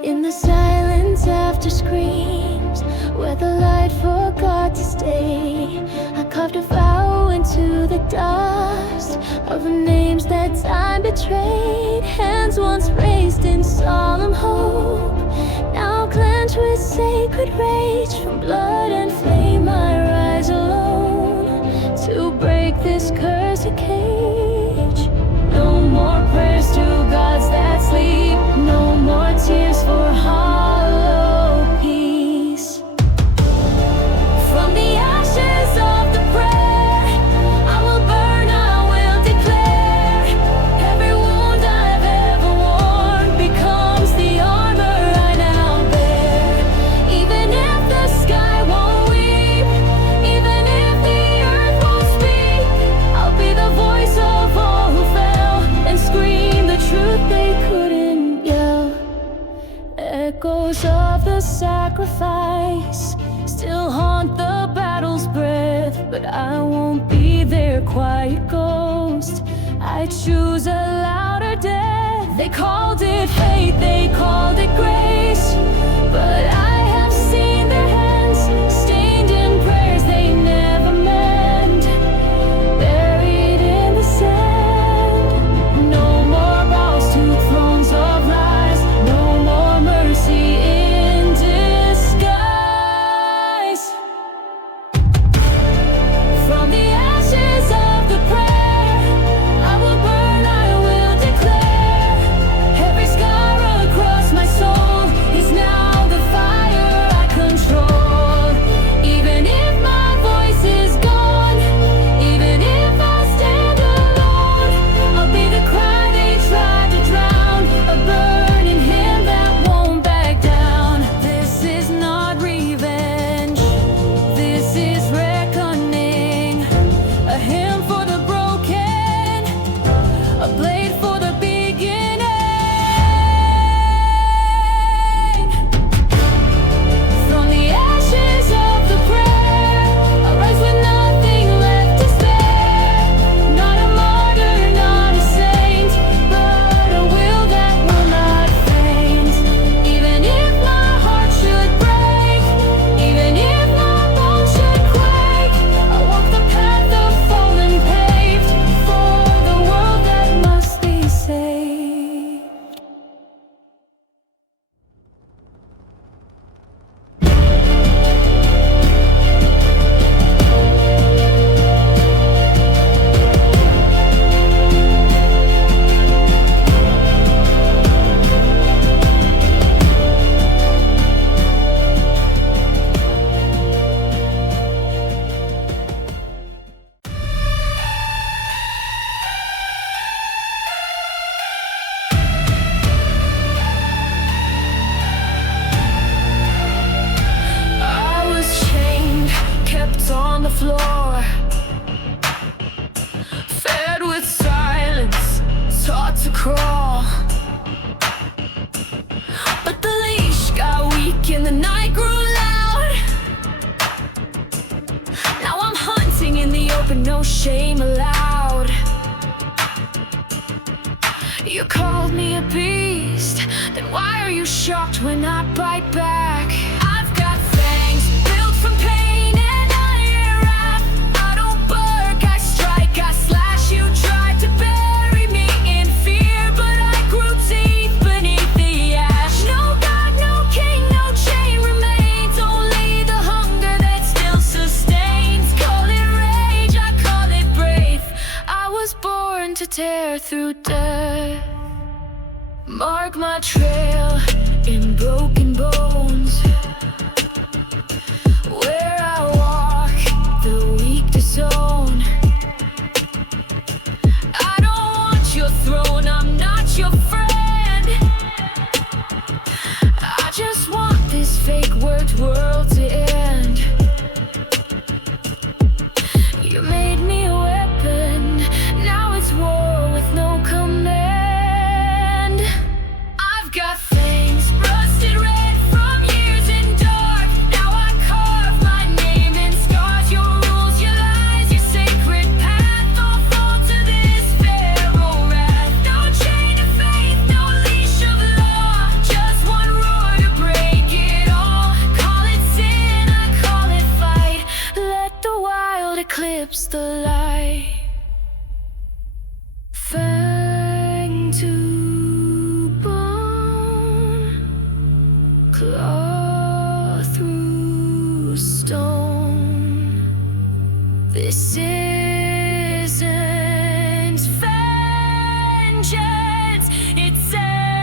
In the silence after screams, where the light forgot to stay, I carved a vow into the dust of the names that time betrayed. Hands once raised in solemn hope, now clenched with sacred rage. From blood and flame I rise alone to break this cursed cage. No more prayers to gods that sleep, no more tears for hollow peace. From the ashes of the prayer, I will burn, I will declare. Every wound I've ever worn becomes the armor I now bear. Even if the sky won't weep, even if the earth won't speak, I'll be the voice of all who fell and scream the truth they couldn't yell. Echoes of the sacrifice still haunt the battle's breath, but I won't be their quiet ghost. I choose a louder death. They called it fate, they called it grace, but I have seen their hands stained in prayers they never meant, buried in the sand. No more vows to thrones of lies, no more mercy in disguise. From the ashes of the prayer, I will burn, I will declare. Every scar across my soul is now the fire I control. Even if my voice is gone, even if I stand alone, I'll be the cry they tried to drown, a burning hymn that won't back down. This is not revenge, this is reckoning. A hymn for the broken, a blade for the beginning. From the ashes of the prayer, I rise with nothing left to spare. Not a martyr, not a saint, but a will that will not faint. Even if my heart should break, even if my bones should quake, I walk the path the fallen paved for the world that must be saved. I was chained, kept on the floor, fed with silence, taught to crawl. But the leash got weak and the night grew loud. Now I'm hunting in the open, no shame allowed. You called me a beast, then why are you shocked when I bite back? I've got fangs built from pain and iron wrath. I don't bark, I strike, I slash. You tried to bury me in fear, but I grew deep beneath the ash. No God, no king, no chain remains, only the hunger that still sustains. Call it rage, I call it brave. I was born to tear through death. Mark my trail in broken bones. Where I walk eclipse the light. FANG to bone, claw through stone. This isn't vengeance, it's evolution.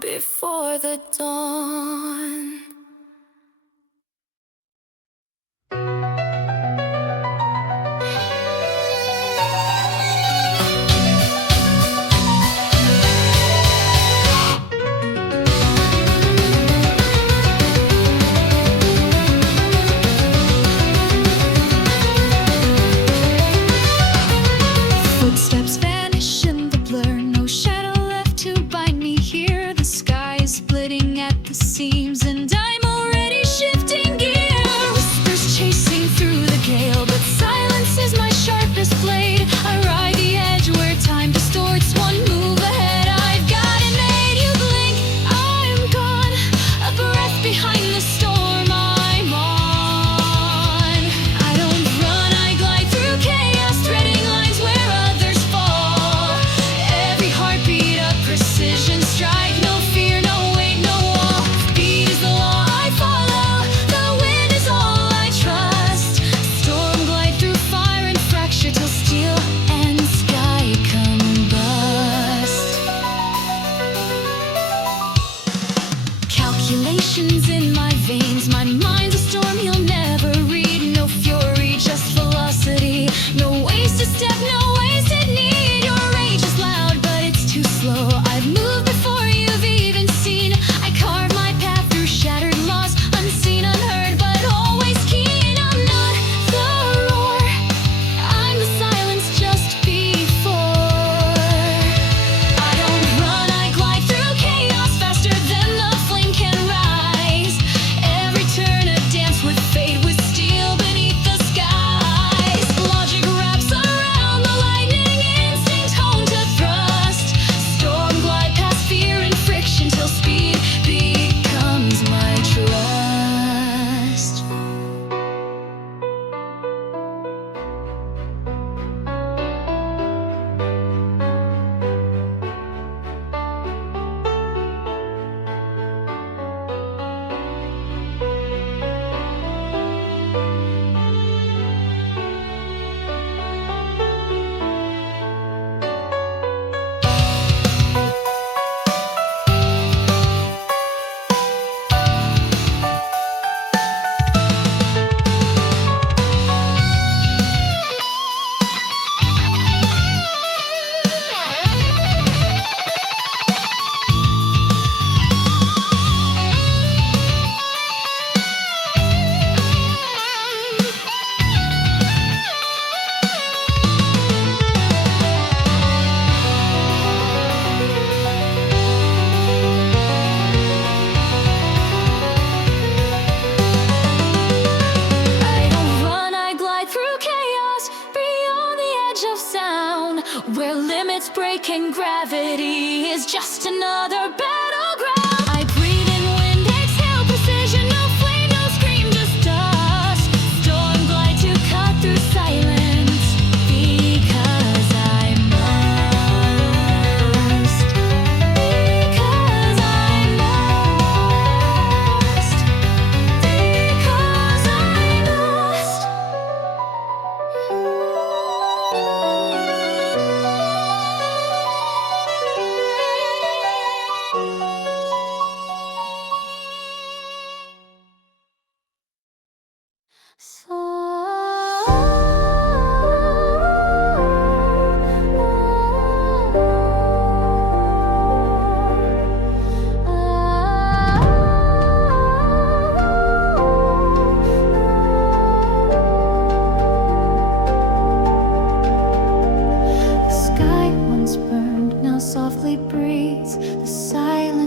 Before the dawn. Footsteps vanish in the blur, no shadow left to bind me here. The sky is splitting at the seams, and I'm already shifting gear. Whispers chasing through the gale, but silence is my sharpest blade. I ride the edge where time distorts, one move ahead. I've got it made. You blink, I'm gone, a breath behind the storm I'm on. I don't run, I glide through chaos, threading lines where others fall. Every heartbeat a precision strike, no fear, no weight, no wall. Speed is the law I follow, the wind is all I trust. Storm glide through fire and fracture till steel and sky combust. Calculations in my veins, my mind's a storm you'll never read. No fury, just velocity, no wasted step, no wasted need. Your rage is loud, but it's too slow. I've moved before you've even seen. I carve my path through shattered loss, unseen, unheard, but always keen. I'm not the roar, I'm the silence just before. I don't run, I glide through chaos faster than the flame can rise. Every turn a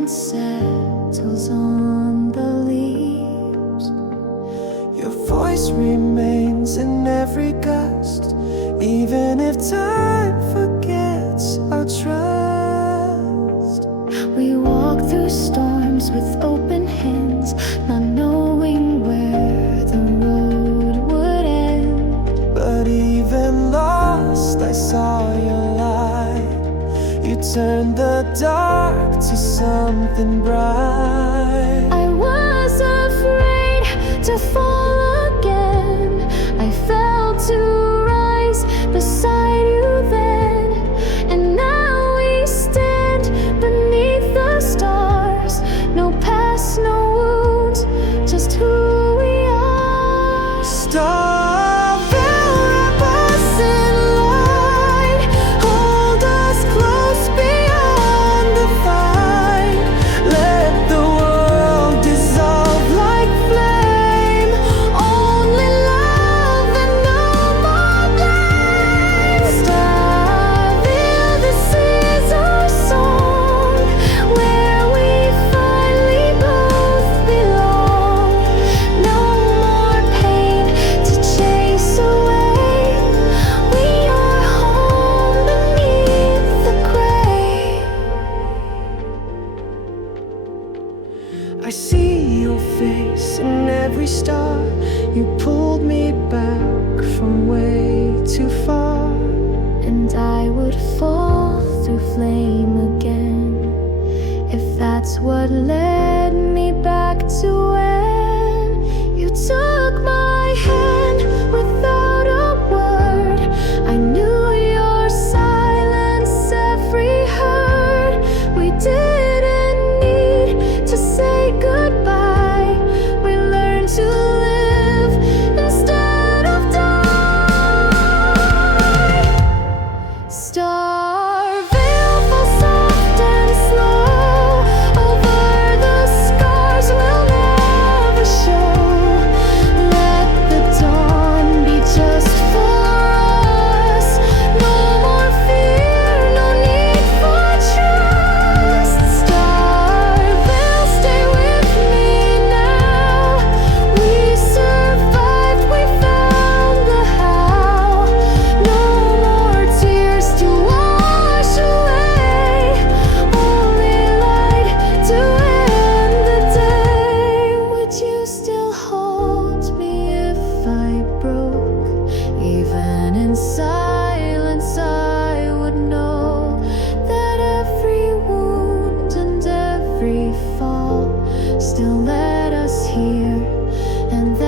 wind settles on the leaves. Your voice remains in every gust, even if time forgets our trust. We walk through storms with open hands, not knowing where the road would end. But even lost, I saw your light. You turned the dark to something bright. I was afraid to fall again. I fell to rise beside you then. And now we stand beneath the stars. No past, no wounds, just who we are. Starveil, wrap us in light. Hold us close beyond the fight. Let the world dissolve like flame. Only love and no more blame. Starveil, this is our song, where we finally both belong. No more pain to chase away. We are home beneath the grave. I see your face in every star. You pulled me back from way too far. And I would fall through flame again, if that's what led me back to when you took my hand without a word. I knew your silence every hurt. We didn't need to say goodbye. We learned to live instead of die. Starveil, fall soft and slow over the scars we'll never show. Let the dawn be just for us. No more fear, no need for trust. Starveil, stay with me now. We survived, we found the how. No more tears to wash away. Only light to end the day. Would you still hold me if I broke? Even in silence I would know that every wound and every fall still led us here, and that